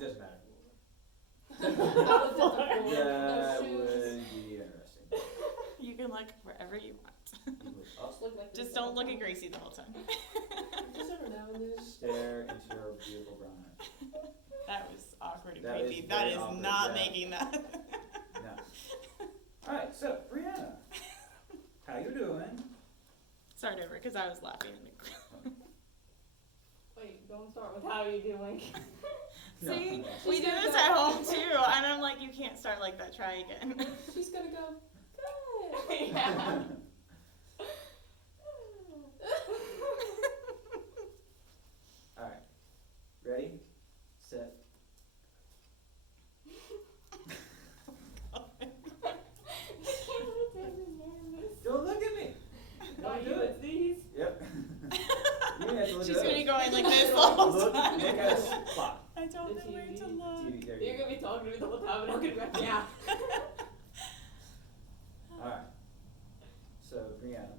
Doesn't matter. That was just a floor. That No shoes. would be interesting. You can look wherever you want. You look up, Just look like this Just the don't whole look at time. Gracie the whole time. Just every now and then. stare into her beautiful brown eyes. That was awkward and That is creepy. That very is awkward, not yeah. making that. No. Alright, so Brianna, how you doing? Start over, because I was laughing. Wait, don't start with how are you doing. No, See, no. we She's do gonna this go- at home too, and I'm like, you can't start like that. Try again. She's gonna go, good. Yeah. Alright, ready, set. Don't look at me. Are Don't you do with it. these? Yep. You have to look She's at gonna be us. going like this the whole Look, time. look at a spot. I don't The know where to TV. look. TV, there you You're go. gonna be talking to me the whole time and I'm gonna be like, yeah. Alright, so Brianna,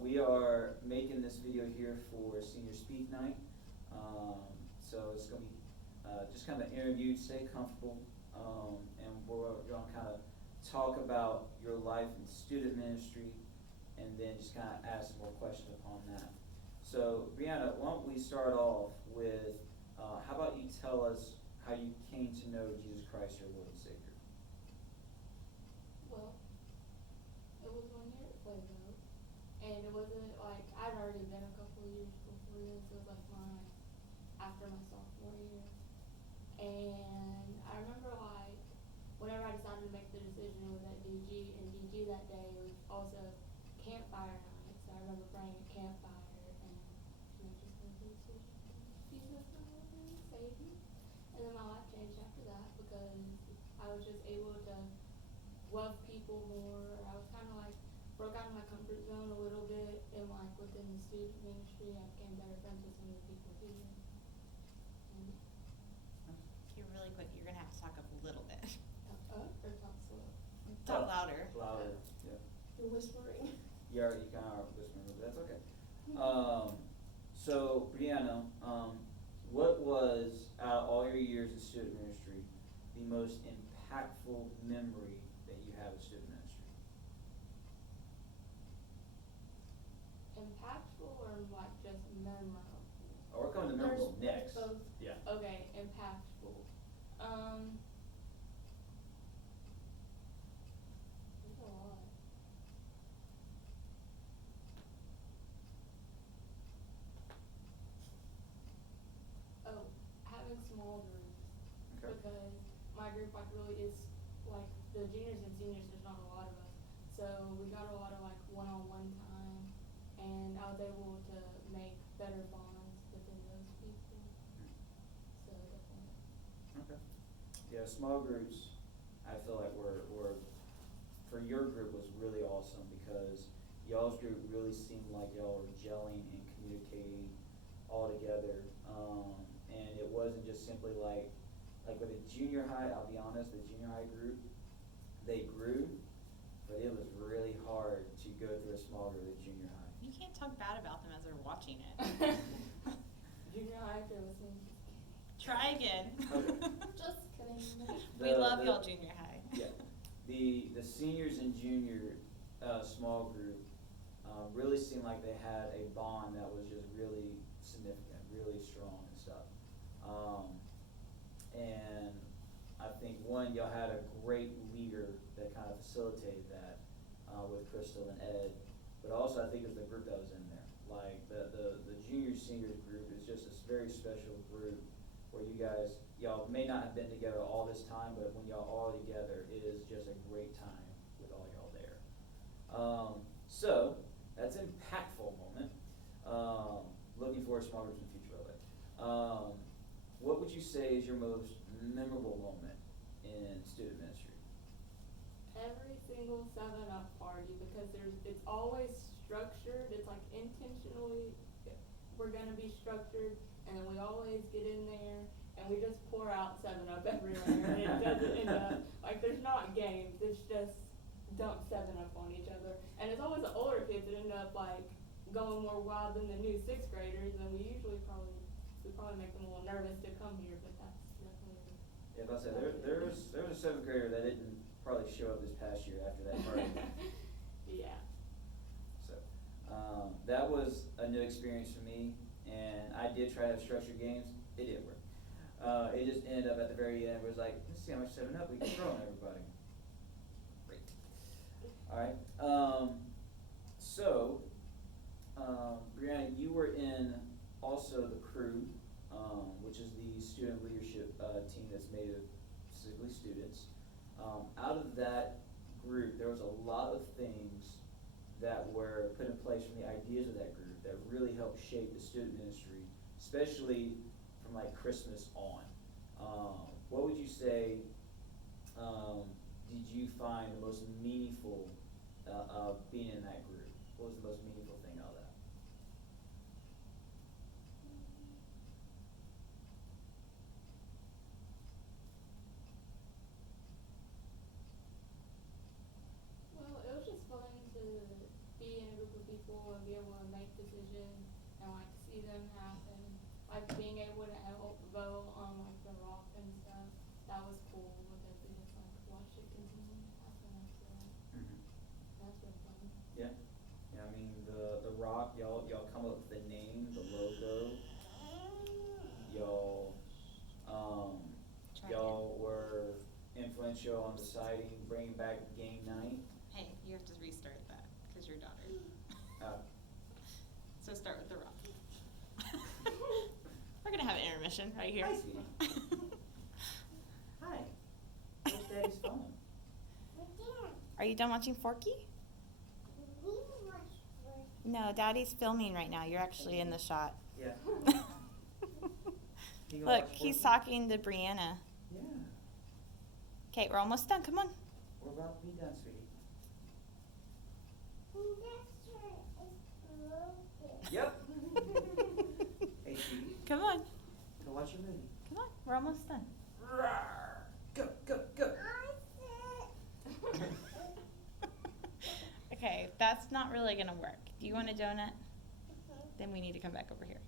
we are making this video here for Senior Speak Night. So it's gonna be just kind of an interview, stay comfortable, and we're gonna kind of talk about your life in student ministry, and then just kind of ask some more questions upon that. So Brianna, why don't we start off with, how about you tell us how you came to know Jesus Christ, your Lord and Savior? Well, it was one year at Plato, and it wasn't like, I'd already been a couple of years before this, it was like after my sophomore year. And I remember like, whenever I decided to make the decision, it was at DG, and DG that day was also campfire night, so I remember praying at campfire, and I just made the decision, Jesus, my Lord and Savior. And then my life changed after that, because I was just able to love people more. I was kind of like broke out of my comfort zone a little bit, and like within the student ministry, I became better friends with some of the people here. And, You're really quick. You're gonna have to talk up a little bit. or talk slow. Talk louder. Louder, yeah. You're whispering. You kind of are whispering, but that's okay. So Brianna, what was, out of all your years of student ministry, the most impactful memory that you have of student ministry? Impactful or like just memorable? Oh, we're coming to memorable next. Both. Yeah. Okay, impactful. There's a lot. Oh, having small groups. Okay. Because my group like really is like the juniors and seniors, there's not a lot of us. So we got a lot of like one-on-one time, and I was able to make better bonds within those people. So definitely. Okay. Yeah, small groups, I feel like were for your group was really awesome, because y'all's group really seemed like y'all were gelling and communicating all together. And it wasn't just simply like with a junior high, I'll be honest, the junior high group, they grew, but it was really hard to go through a small group at junior high. You can't talk bad about them as they're watching it. Junior high, if you're listening, Try again. Okay. just kidding. We The- love the- y'all, junior high. Yeah, the seniors and junior small group really seemed like they had a bond that was just really significant, really strong and stuff. And I think one, y'all had a great leader that kind of facilitated that with Crystal and Ed, but also I think it was the group that was in there. Like the junior seniors group is just this very special group where y'all may not have been together all this time, but when y'all are together, it is just a great time with all y'all there. So that's an impactful moment. Looking forward to small groups in the future, by the way. What would you say is your most memorable moment in student ministry? Every single 7-Up party, because it's always structured. It's like intentionally, we're gonna be structured, and then we always get in there and we just pour out 7-Up everywhere, and it doesn't end up like there's not games. It's just dump 7-Up on each other, and it's always the older kids that end up like going more wild than the new 6th graders, and we usually probably we probably make them a little nervous to come here, but that's definitely. Yeah, if I said, there was a seventh grader that didn't probably show up this past year after that party. Yeah. So, that was a new experience for me, and I did try to have structured games. It didn't work. It just ended up at the very end, where it was like, let's see how much 7-Up we can throw on everybody. Great. Alright, so, Brianna, you were in also the crew, which is the student leadership, team that's made of specifically students. Out of that group, there was a lot of things that were put in place from the ideas of that group that really helped shape the student ministry, especially from like Christmas on. What would you say, did you find the most meaningful, being in that group? What was the most meaningful thing out of that? Well, it was just fun to be in a group of people and be able to make decisions and like see them happen. Like being able to help vote on like the rock and stuff. That was cool because we just like watched it continue happen after that. That's been fun. Yeah, yeah, I mean, the rock, y'all come up with the name, the logo. Y'all, Try y'all were influential on deciding, bringing back game night. Hey, you have to restart that, cause your daughter. So start with the rock. We're gonna have an intermission right here. Hi, sweetie. Hi. Where's Daddy's phone? Are you done watching Forky? No, Daddy's filming right now. You're actually in the shot. Yeah. You gonna Look, watch he's Forky? talking to Brianna. Yeah. Okay, we're almost done. Come on. We're about to be done, sweetie. Yep. Hey, sweetie. Come on. Go watch your movie. Come on. We're almost done. Rawr. Go, go, go. Okay, that's not really gonna work. Do you want a donut? Then we need to come back over here.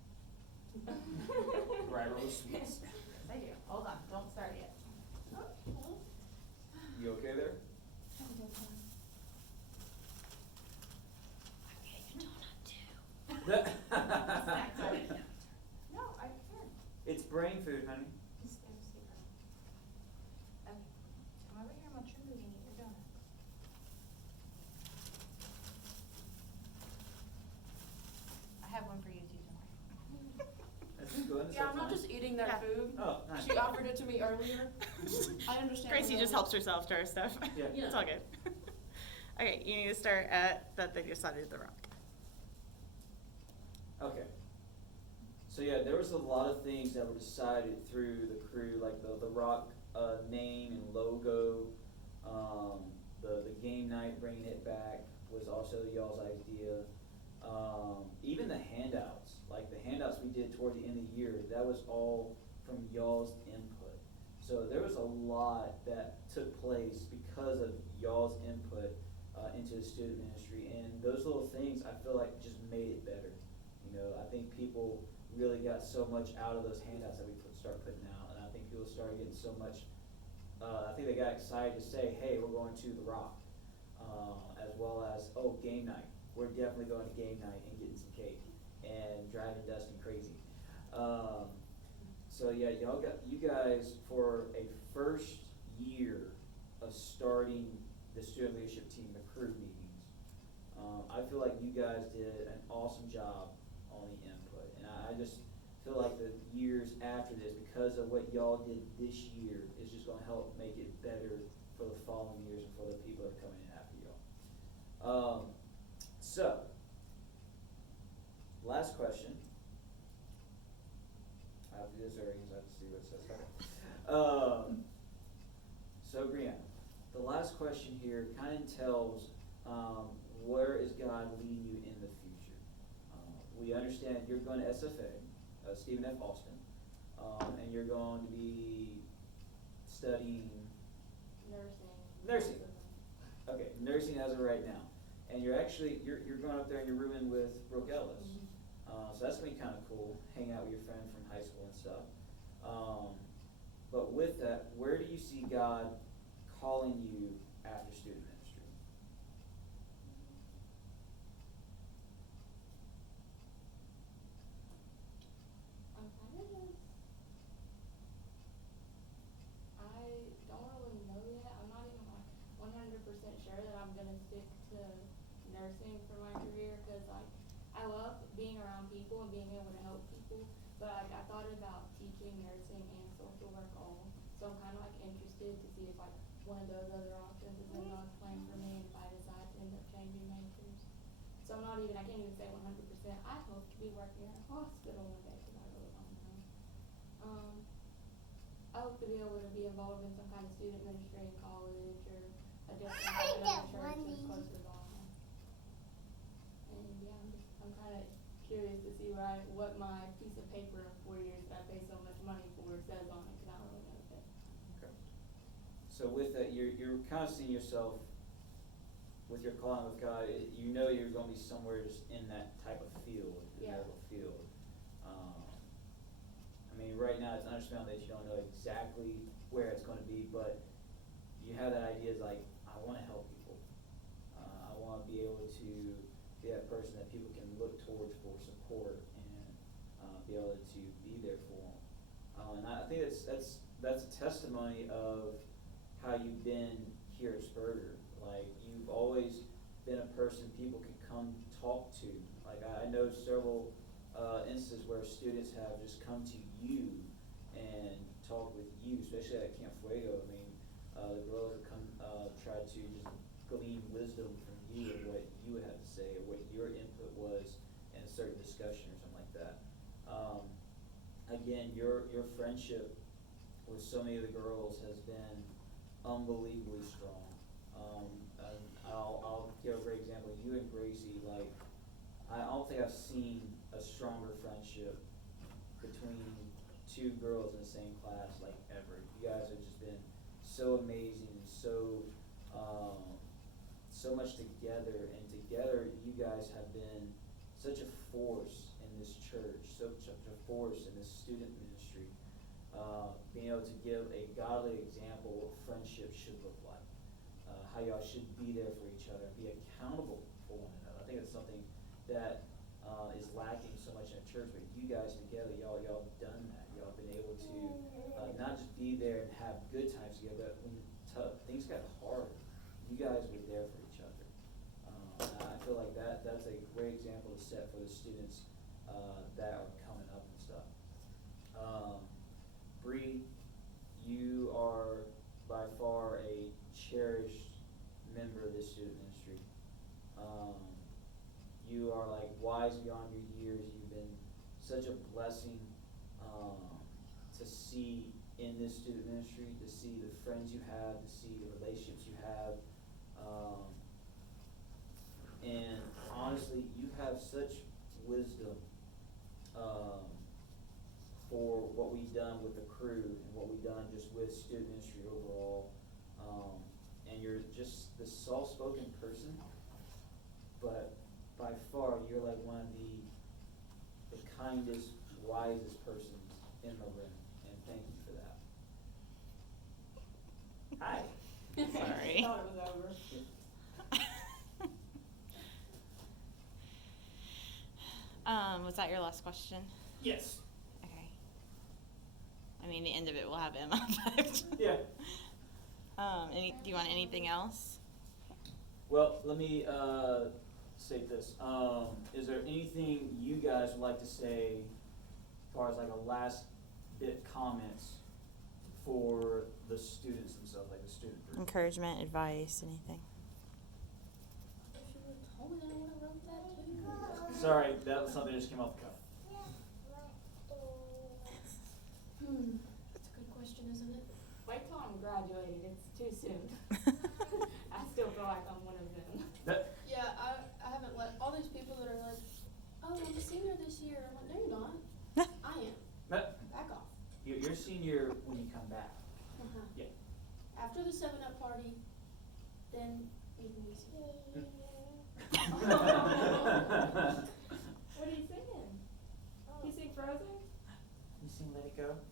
Right, roll sweets. I do. Hold on. Don't start yet. You okay there? I'm getting a donut too. No, I can. It's brain food, honey. Okay, come over here and watch your movie and eat your donut. I have one for you too, don't worry. That's been good. It's Yeah, all I'm not fine. just eating their Yeah. food. Oh, nice. She offered it to me earlier. I understand. Gracie the just helps herself to her stuff. Yeah. It's all good. Okay, you need to start at that they decided the rock. Okay. So yeah, there was a lot of things that were decided through the crew, like the rock name and logo. The game night, bringing it back, was also y'all's idea. Even the handouts, like the handouts we did toward the end of the year, that was all from y'all's input. So there was a lot that took place because of y'all's input into the student ministry, and those little things I feel like just made it better. You know, I think people really got so much out of those handouts that we started putting out, and I think people started getting so much. I think they got excited to say, "Hey, we're going to the Rock," as well as, "Oh, game night. We're definitely going to game night and getting some cake and driving Dustin crazy." So yeah, you guys for a first year of starting the student leadership team, the crew meetings. I feel like you guys did an awesome job on the input, and I just feel like the years after this, because of what y'all did this year, is just gonna help make it better for the following years and for the people that are coming in after y'all. So, last question. I have to do this early, so I have to see what it says. Okay. So Brianna, the last question here kind of tells where is God leading you in the future. We understand you're going to SFA, Stephen F. Austin, and you're going to be studying nursing. Okay, nursing as of right now, and you're going up there and you're rooming with Brooke Ellis. So that's gonna be kinda cool, hang out with your friend from high school and stuff. But with that, where do you see God calling you after student ministry? I'm kind of just, I don't really know yet. I'm not even like 100% sure that I'm gonna stick to nursing for my career, cause like I love being around people and being able to help people. But like I thought about teaching nursing and social work all, so I'm kind of like interested to see if like one of those other options is in God's plan for me, and if I decide to end up changing majors. So I'm not even, I can't even say 100%. I hope to be working in a hospital one day, because I really don't know. I hope to be able to be involved in some kind of student ministry in college, or a different like another church that's closer by. And yeah, I'm kind of curious to see what my piece of paper in 4 years that I pay so much money for says on it, because I don't really know if it. Okay. So with that, you're kind of seeing yourself with your calling with God, you know you're gonna be somewhere just in that type of field, the Yeah. medical field. I mean, right now it's understandable that you don't know exactly where it's gonna be, but you have that idea, is like, I wanna help people. I wanna be able to be that person that people can look towards for support, and be able to be there for them. And I think that's a testimony of how you've been here at Spurgeon. Like, you've always been a person people can come talk to. Like, I know several instances where students have just come to you and talk with you, especially at Camp Fuego. I mean, the girls have come, try to just glean wisdom from you and what you would have to say, or what your input was in a certain discussion or something like that. Again, your friendship with so many of the girls has been unbelievably strong. And I'll give a great example. You and Gracie, like, I don't think I've seen a stronger friendship between two girls in the same class, like, ever. You guys have just been so amazing, and so much together, and together you guys have been such a force in this church, such a force in this student ministry. Being able to give a godly example of what friendship should look like, how y'all should be there for each other, be accountable for one another. I think it's something that is lacking so much in a church, but you guys together, y'all have done that. Y'all have been able to not just be there and have good times together, but when things got hard, you guys were there for each other. I feel like that's a great example to set for the students that are coming up and stuff. Bree, you are by far a cherished member of this student ministry. You are like wise beyond your years. You've been such a blessing to see in this student ministry, to see the friends you have, to see the relationships you have. And honestly, you have such wisdom for what we've done with the crew and what we've done just with student ministry overall. And you're just this soft-spoken person, but by far you're like one of the kindest, wisest persons in the room, and thank you for that. Hi. Sorry. Thought it was over. Was that your last question? Yes. Okay. I mean, the end of it will have Emma, but. Yeah. Do you want anything else? Well, let me say this. Is there anything you guys would like to say as far as like a last bit comments for the students themselves, like the student group? Encouragement, advice, anything? If you would have told me, then I would have wrote that too. Sorry, that was something that just came off the cuff. That's a good question, isn't it? Wait till I'm graduated, it's too soon. I still feel like I'm one of them. Yeah, I haven't let all these people that are like, oh, I'm a senior this year. I'm like, no, you're not. I am. Back off. You're senior when you come back. Uh-huh. Yeah. After the 7-Up party, then even easier. What are you singing? seen Let It Go?